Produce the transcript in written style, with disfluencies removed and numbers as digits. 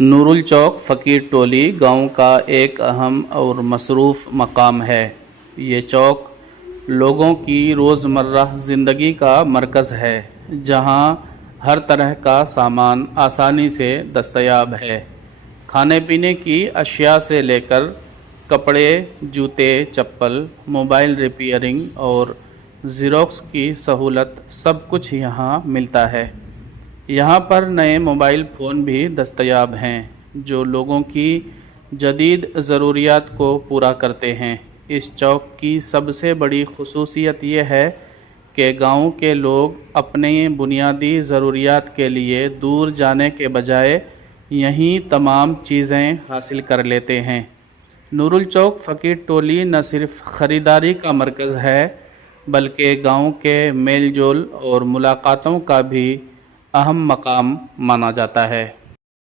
नूरुल चौक फ़कीर टोली गांव का एक अहम और मसरूफ़ मकाम है। ये चौक लोगों की रोज़मर्रा ज़िंदगी का मरकज़ है, जहां हर तरह का सामान आसानी से दस्तयाब है। खाने पीने की अशिया से लेकर कपड़े, जूते, चप्पल, मोबाइल रिपेयरिंग और ज़ेरॉक्स की सहूलत सब कुछ यहाँ मिलता है। यहाँ पर नए मोबाइल फ़ोन भी दस्तयाब हैं, जो लोगों की जदीद ज़रूरियात को पूरा करते हैं। इस चौक की सबसे बड़ी ख़ुसूसियत यह है कि गांव के लोग अपने बुनियादी ज़रूरियात के लिए दूर जाने के बजाय यहीं तमाम चीज़ें हासिल कर लेते हैं। नूरुल चौक फ़कीर टोली न सिर्फ़ ख़रीदारी का मरकज़ है, बल्कि गांव के मेल जोल और मुलाकातों का भी अहम मकाम माना जाता है।